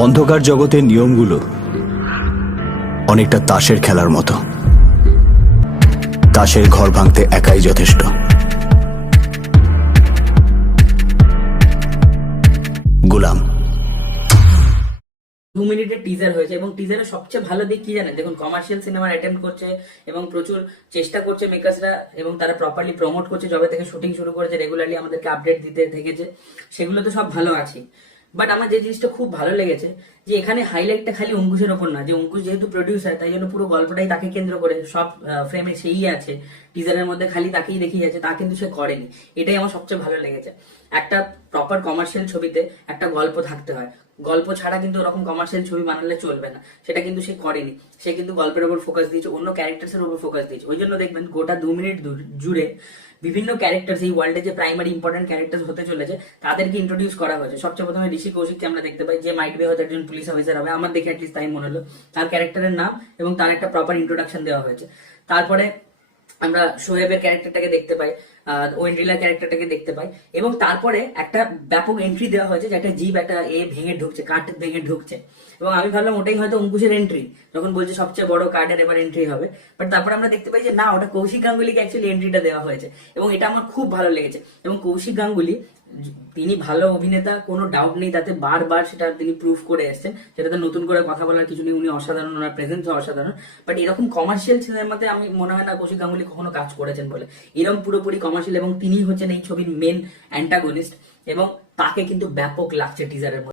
অন্ধকার জগতের নিয়মগুলো অনেকটা তাসের খেলার মতো। তাসের ঘর ভাঙতে একাই যথেষ্ট। গোলাম 2 মিনিটের টিজার হয়েছে এবং টিজারের সবচেয়ে ভালো দিক কি জানেন? দেখুন, কমার্শিয়াল সিনেমার অ্যাটেম্প করছে এবং প্রচুর চেষ্টা করছে মেকার্সরা, এবং তারা প্রপারলি প্রমোট করছে। যবে থেকে শুটিং শুরু করেছে রেগুলারলি আমাদেরকে আপডেট দিতে থেকেছে, সেগুলো তো সব ভালো আছে। বাট আমার যে জিনিসটা খুব ভালো লেগেছে যে এখানে হাইলাইটটা খালি অঙ্কুশের ওপর না, যে অঙ্কুশ যেহেতু প্রডিউসার তাই জন্য পুরো গল্পটাই তাকে কেন্দ্র করে, সব ফ্রেমে সেই আছে, টিজারের মধ্যে খালি তাকেই দেখিয়ে যাচ্ছে, তা কিন্তু সে করেনি। এটাই আমার সবচেয়ে ভালো লেগেছে। একটা প্রপার কমার্শিয়াল ছবিতে একটা গল্প থাকতে হয়, গল্প ছাড়া কিন্তু ওরকম কমার্শিয়াল ছবি বানালে চলবে না, সেটা কিন্তু সে করেনি। সে কিন্তু গল্পের উপর ফোকাস দিয়েছে, অন্য ক্যারেক্টার্স এর উপর ফোকাস দিয়েছে। ওই জন্য দেখবেন গোটা 2 মিনিট জুড়ে বিভিন্ন ক্যারেক্টার্স, এই ওয়ার্ল্ডে যে প্রাইমারি ইম্পর্টেন্ট ক্যারেক্টার্স হতে চলেছে তাদেরকে ইন্ট্রোডিউস করা হয়েছে। সবচেয়ে প্রথমে ঋষি কৌশিককে আমরা দেখতে পাই, যে মাইট বি হয়তো একজন পুলিশ অফিসার হবে, আমার দেখে অ্যাটলিস্ট তাই মনে হলো। তার ক্যারেক্টারের নাম এবং তার একটা প্রপার ইন্ট্রোডাকশন দেওয়া হয়েছে। তারপরে আমরা সোহেবের ক্যারেক্টারটাকে দেখতে পাই, ওয়েন্ড্রিলার ক্যারেক্টারটাকে দেখতে পাই, এবং তারপরে একটা ব্যাপক এন্ট্রি দেওয়া হয়েছে, যে একটা জিপ একটা ভেঙে ঢুকছে, কাঠ ভেঙে ঢুকছে, এবং আমি ভাবলাম ওটাই হয়তো অঙ্কুশের এন্ট্রি, যখন বলছে সবচেয়ে বড় কার্ডের এবার এন্ট্রি হবে। বাট তারপরে আমরা দেখতে পাই যে না, ওটা কৌশিক গাঙ্গুলিকে অ্যাকচুয়ালি এন্ট্রিটা দেওয়া হয়েছে, এবং এটা আমার খুব ভালো লেগেছে। এবং কৌশিক গাঙ্গুলি, তিনি ভালো অভিনেতা, কোনো ডাউট নেই তাতে, বারবার সেটা তিনি প্রুভ করে এসেছেন, সেটাতে নতুন করে কথা বলার কিছু নেই। উনি অসাধারণ, ওনার প্রেজেন্স অসাধারণ। বাট এরকম কমার্শিয়াল সিনেমাতে আমি মনে হয় না কৌশিক গাঙ্গুলি কখনো কাজ করেছেন বলে। এরকম পুরোপুরি কমার্শিয়াল, এবং তিনি হচ্ছেন এই ছবির মেন অ্যান্টাগনিস্ট, এবং তাকে কিন্তু ব্যাপক লাগছে টিজারের মধ্যে।